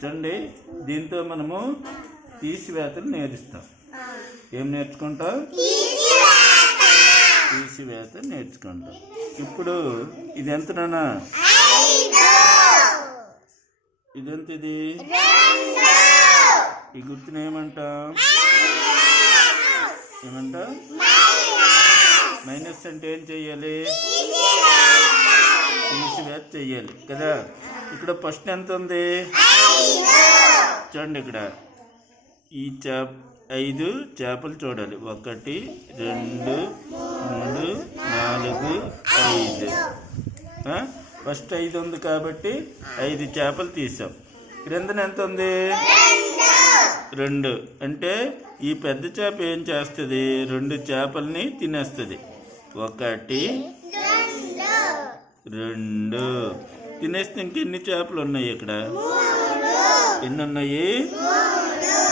చూడండి, దీంతో మనము తీసివేతలు నేర్చుకుంటాం. ఏం నేర్చుకుంటాం? తీసివేత నేర్చుకుంటాం. ఇప్పుడు ఇది ఎంత నాన్న? ఇదెంత? ఇది ఈ గుర్తుని ఏమంటాం? మైనస్ అంటే ఏం చెయ్యాలి? తీసివేత చెయ్యాలి కదా. ఇక్కడ ఫస్ట్ ఎంత ఉంది? చూడండి, ఇక్కడ ఈ 5 చేపలు చూడాలి. 1 2 3 4 5. ఫస్ట్ 5 ఉంది కాబట్టి 5 చేపలు తీసాం. క్రిందన ఎంత ఉంది? 2. అంటే ఈ పెద్ద చేప ఏం చేస్తుంది? 2 చేపల్ని తినేస్తుంది. 1 2 తినేస్తే ఇంకెన్ని చేపలు ఉన్నాయి ఇక్కడ? ఎన్ని ఉన్నాయి?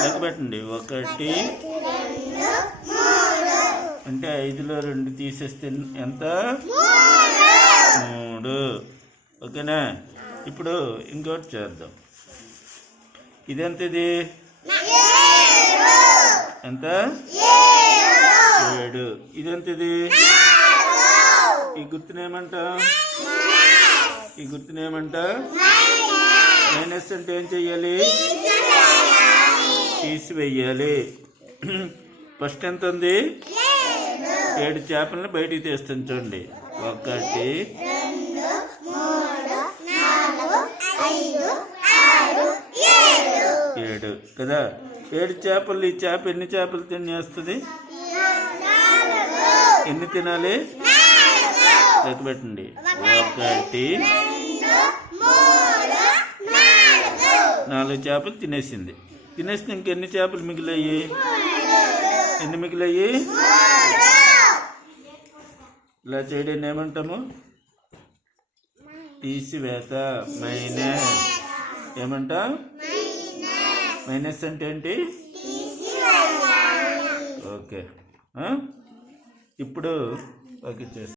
లెక్క పెట్టండి. 1 అంటే 5లో 2 తీసేస్తే ఎంత? 3. ఓకేనా? ఇప్పుడు ఇంకోటి చేద్దాం. ఇదెంత? ఇది ఎంత? 7. ఇదెంత? ఇది ఈ గుర్తునేమంటా? మైనస్ అంటే ఏం చెయ్యాలి? తీసివేయాలి. ఫస్ట్ ఎంత ఉంది? 7 చేపలను బయటికి తీస్తాను. చూడండి, 1 7 కదా. 7 చేపలు. ఈ చేప ఎన్ని చేపలు తినేస్తుంది? ఎన్ని తినాలి? లెక్క పెట్టండి. 1 4 చేపలు తినేసింది. తినేస్తే ఇంకెన్ని చేపలు మిగిలాయి? ఎన్ని మిగిలాయి? ఇలా చేయడం ఏమంటాము? తీసివేత. మైనస్. ఏమంటా? మైనస్ అంటే ఏంటి? ఓకే. ఇప్పుడు ఓకే చేస్తాం.